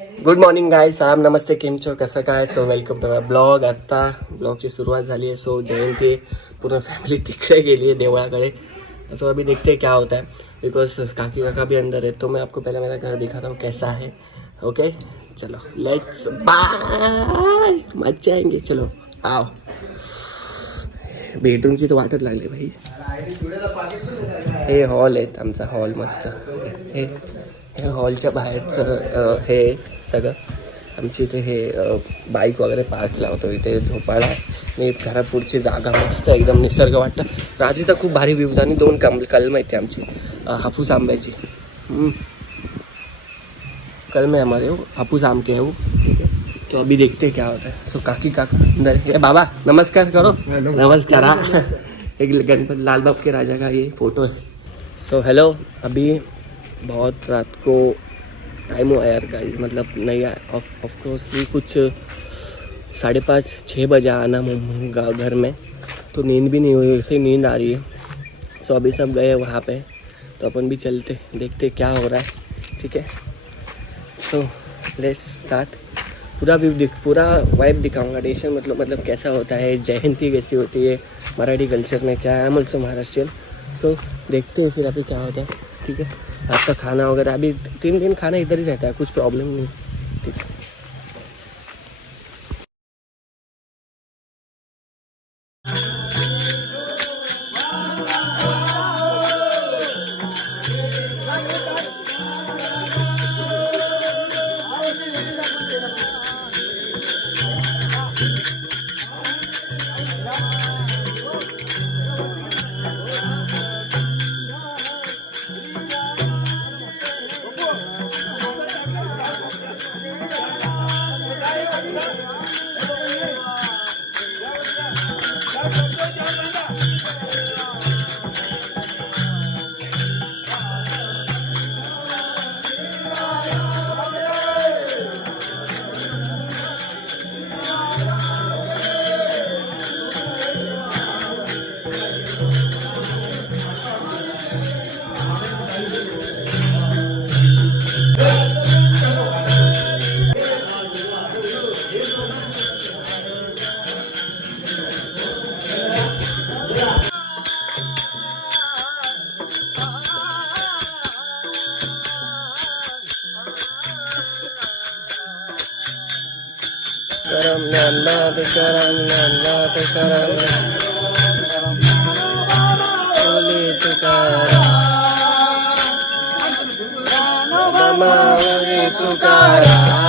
Good morning guys, सलाम नमस्ते, केम छो, कसं काय. So welcome to my blog. आत्ता ब्लॉगची सुरुवात झाली है. सो जयंती पूर्ण फैमिली तिकडे गेली है देवळाकडे. सो अभी देखते हैं क्या होता है, बिकॉज काकी काका भी अंदर है. तो मैं आपको पहले मेरा घर दिखाता हूँ कैसा है. ओके चलो, लेट्स बाय. मजा आएंगे. चलो आओ. बेडरूमची तर वाटत लागली भाई. हे हॉल आहेत आमचा. हॉल मस्त. हे हॉलच्या बाहेरचं हे सगळं आमची इथे हे बाईक वगैरे पार्क लावतो. इथे झोपाळा आणि घरा पुढची जागा मस्त एकदम निसर्ग वाटतं. रात्रीचा खूप भारी व्ह्यू होता आणि 2 कलम आहेत आमची हापूस आंब्याची. कलम है हमारे, वो हापूस आम के है वो. ठीक है, तो अभी देखते हैं क्या होता है. सो काकी काका अंदर है. बाबा नमस्कार करो. नमस्कार. हाँ, एक गणपति लाल बाब के राजा का ये फोटो है. So hello. अभी बहुत रात को टाइम हुआ यार गाइस, मतलब नहीं ऑफकोर्सली कुछ 5:30-6 बजे आना घर में, तो नींद भी नहीं हुई. ऐसे ही नींद आ रही है. सो अभी सब गए वहाँ पे, तो अपन भी चलते देखते क्या हो रहा है. ठीक है, सो लेट्स स्टार्ट. पूरा वाइब दिखाऊंगा. डेशन मतलब कैसा होता है, जयंती कैसी होती है मराठी कल्चर में, क्या है. I am also Maharashtrian. सो देखते हैं फिर अभी क्या होता है. ठीक है, आपका खाना वगैरह अभी 3 दिन खाना इधर ही रहता है, कुछ प्रॉब्लम नहीं. ठीक है. करम ज्ञाननाथ करम ज्ञाननाथ करम बोले तुकाराम माऊली तुकाराम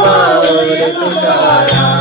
माऊली तुकाराम.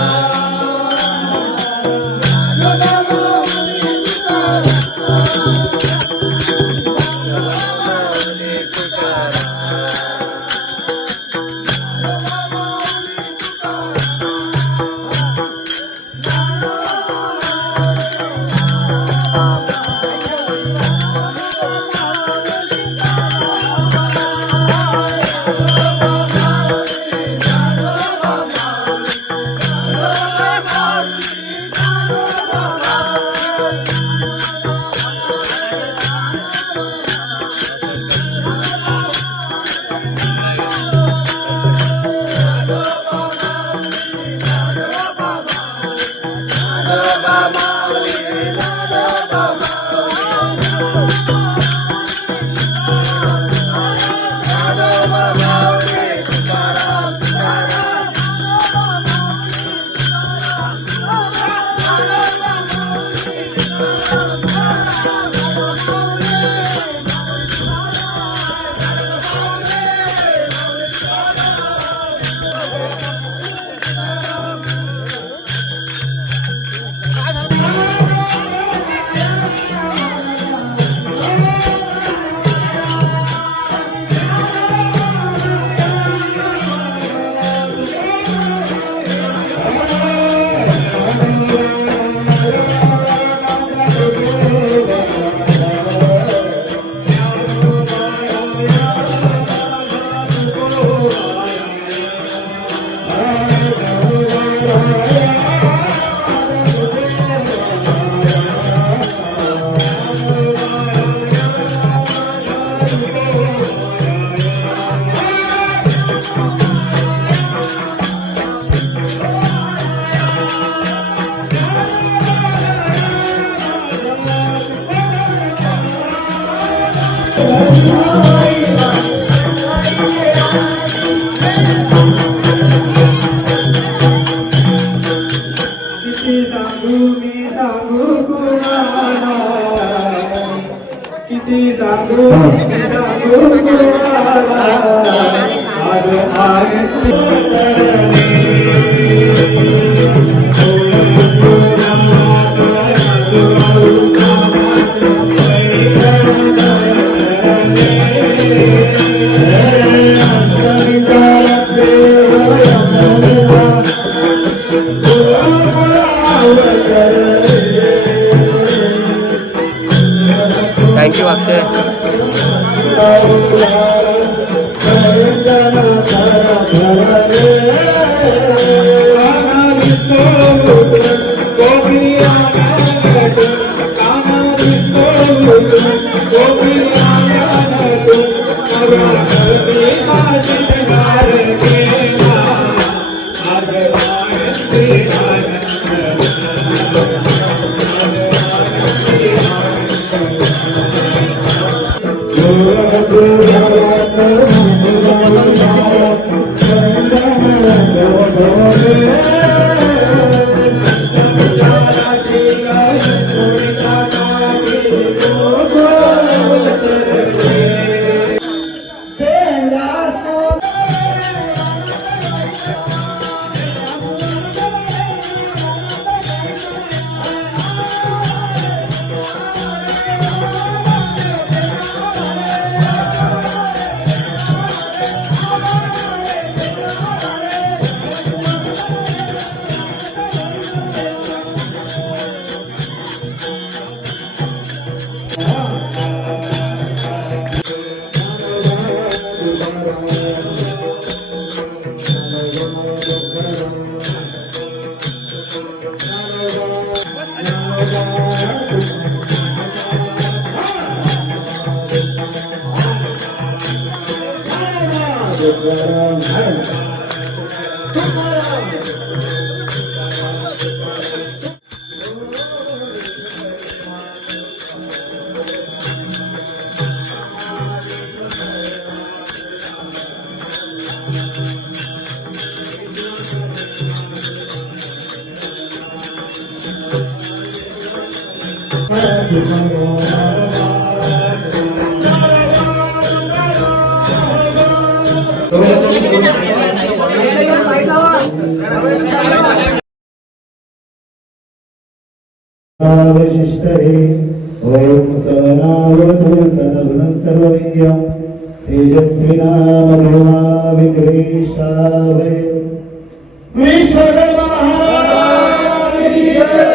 थँक्यू अक्षय. विशिष्टरे ओम सहनावतु सहगुणं सर्वविद्यं तेजस्विनामधुमा विद्वेषावै विश्वकर्मा महाराज की जय.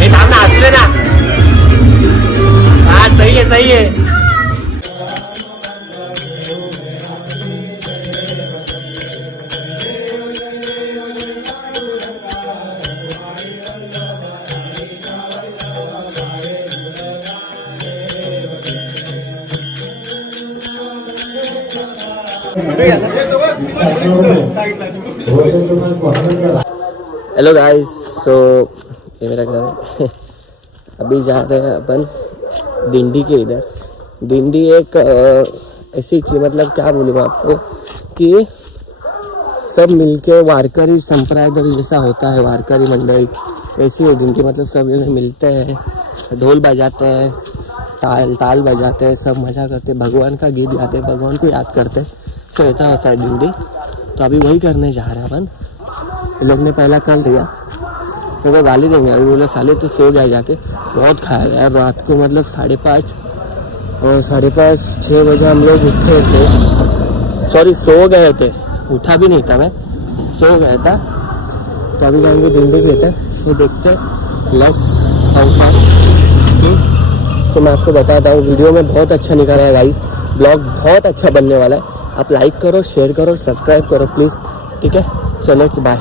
हे सामने हंसले ना. हाँ सही है सही है. हेलो गाइस, सो ये मेरा घर है. अभी जा रहे हैं अपन दिंडी के इधर. दिंडी एक ऐसी चीज, मतलब क्या बोलूँ मैं आपको, कि सब मिलके वारकरी संप्रदाय जैसा होता है. वारकरी मंडली ऐसी है दिंडी, मतलब सब जगह मिलते हैं, ढोल बजाते हैं, ताल बजाते हैं, सब मजा करते हैं, भगवान का गीत गाते हैं, भगवान को याद करते हैं. सो ऐसा होता है दिंडी. तो अभी वही करने जा रहे हैं अपन. लोग ने पहला कर दिया, तो वो गाली देंगे। अभी बोले साले तो सो गया जाके, बहुत खाया यार रात को, मतलब 5:30 और 5:30-6 बजे हम लोग उठे थे, सॉरी सो गए थे, उठा भी नहीं था मैं, सो गया था। तो अभी जाएंगे दिन देख लेते हैं, तो देखते लेट्स तो मैं आपको बताता हूँ वीडियो में बहुत अच्छा निकाला है गाइस, ब्लॉग बहुत अच्छा बनने वाला है। आप लाइक करो, शेयर करो, सब्सक्राइब करो प्लीज़, ठीक है। चलो बाय।